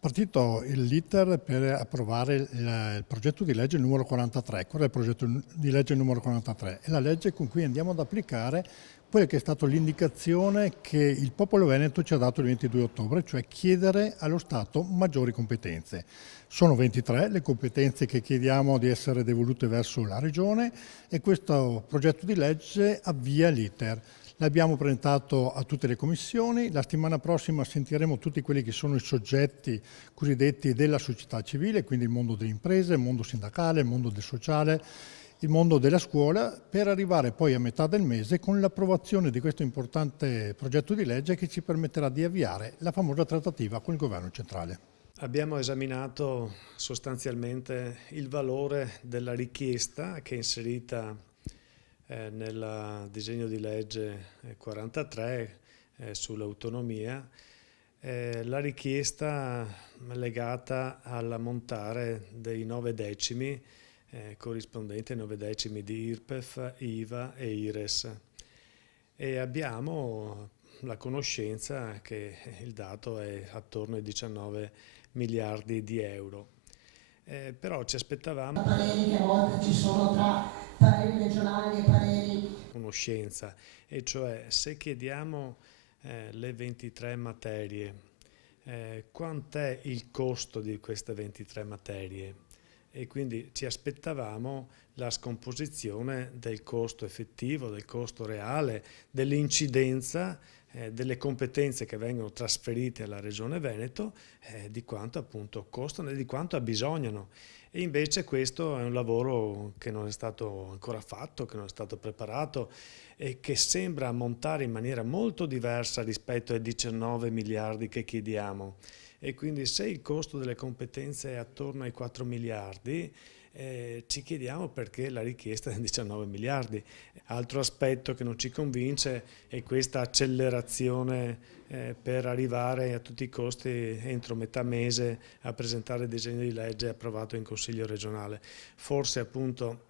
Partito l'iter per approvare il progetto di legge numero 43. Qual è il progetto di legge numero 43? È la legge con cui andiamo ad applicare quella che è stata l'indicazione che il popolo veneto ci ha dato il 22 ottobre, cioè chiedere allo Stato maggiori competenze. Sono 23 le competenze che chiediamo di essere devolute verso la Regione e questo progetto di legge avvia l'iter. L'abbiamo presentato a tutte le commissioni, la settimana prossima sentiremo tutti quelli che sono i soggetti cosiddetti della società civile, quindi il mondo delle imprese, il mondo sindacale, il mondo del sociale, il mondo della scuola, per arrivare poi a metà del mese con l'approvazione di questo importante progetto di legge che ci permetterà di avviare la famosa trattativa con il governo centrale. Abbiamo esaminato sostanzialmente il valore della richiesta che è inserita nel disegno di legge 43 sull'autonomia, la richiesta legata all'ammontare dei 9 decimi corrispondenti ai 9 decimi di IRPEF, IVA e IRES. E abbiamo la conoscenza che il dato è attorno ai 19 miliardi di euro. Però ci aspettavamo pareri che a volte ci sono tra pareri regionali e pareri conoscenza, e cioè se chiediamo le 23 materie, quant'è il costo di queste 23 materie? E quindi ci aspettavamo la scomposizione del costo effettivo, del costo reale, dell'incidenza delle competenze che vengono trasferite alla Regione Veneto, di quanto appunto costano e di quanto abbisognano. E invece questo è un lavoro che non è stato ancora fatto, che non è stato preparato e che sembra ammontare in maniera molto diversa rispetto ai 19 miliardi che chiediamo. E quindi se il costo delle competenze è attorno ai 4 miliardi, ci chiediamo perché la richiesta è di 19 miliardi. Altro aspetto che non ci convince è questa accelerazione per arrivare a tutti i costi entro metà mese a presentare il disegno di legge approvato in Consiglio regionale. Forse appunto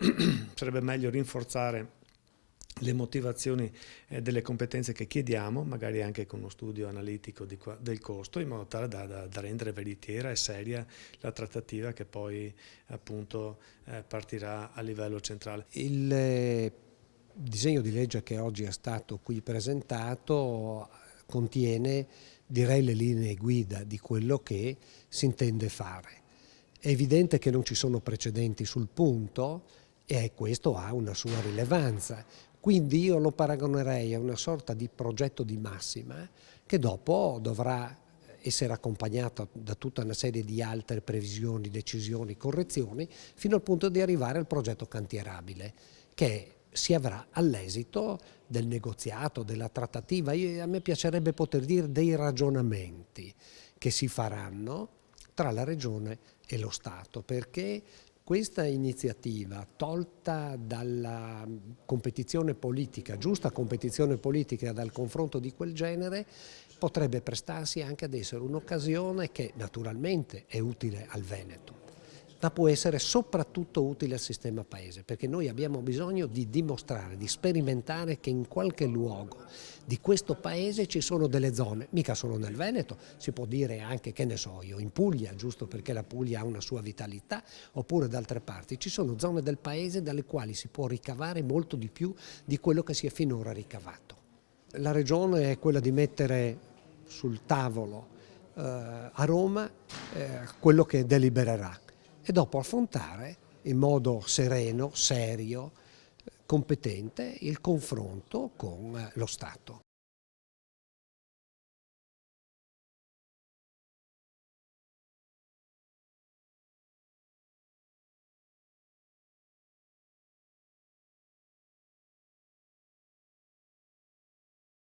sarebbe meglio rinforzare le motivazioni delle competenze che chiediamo, magari anche con uno studio analitico del costo, in modo tale da rendere veritiera e seria la trattativa che poi appunto partirà a livello centrale. Il disegno di legge che oggi è stato qui presentato contiene, direi, le linee guida di quello che si intende fare. È evidente che non ci sono precedenti sul punto e questo ha una sua rilevanza. Quindi io lo paragonerei a una sorta di progetto di massima che dopo dovrà essere accompagnato da tutta una serie di altre previsioni, decisioni, correzioni, fino al punto di arrivare al progetto cantierabile, che si avrà all'esito del negoziato, della trattativa. A me piacerebbe poter dire dei ragionamenti che si faranno tra la Regione e lo Stato, perché questa iniziativa, tolta dalla competizione politica, giusta competizione politica, dal confronto di quel genere, potrebbe prestarsi anche ad essere un'occasione che naturalmente è utile al Veneto, ma può essere soprattutto utile al sistema paese, perché noi abbiamo bisogno di dimostrare, di sperimentare che in qualche luogo di questo paese ci sono delle zone, mica solo nel Veneto, si può dire anche, che ne so io, in Puglia, giusto perché la Puglia ha una sua vitalità, oppure da altre parti, ci sono zone del paese dalle quali si può ricavare molto di più di quello che si è finora ricavato. La Regione è quella di mettere sul tavolo a Roma quello che delibererà e dopo affrontare in modo sereno, serio, competente il confronto con lo Stato.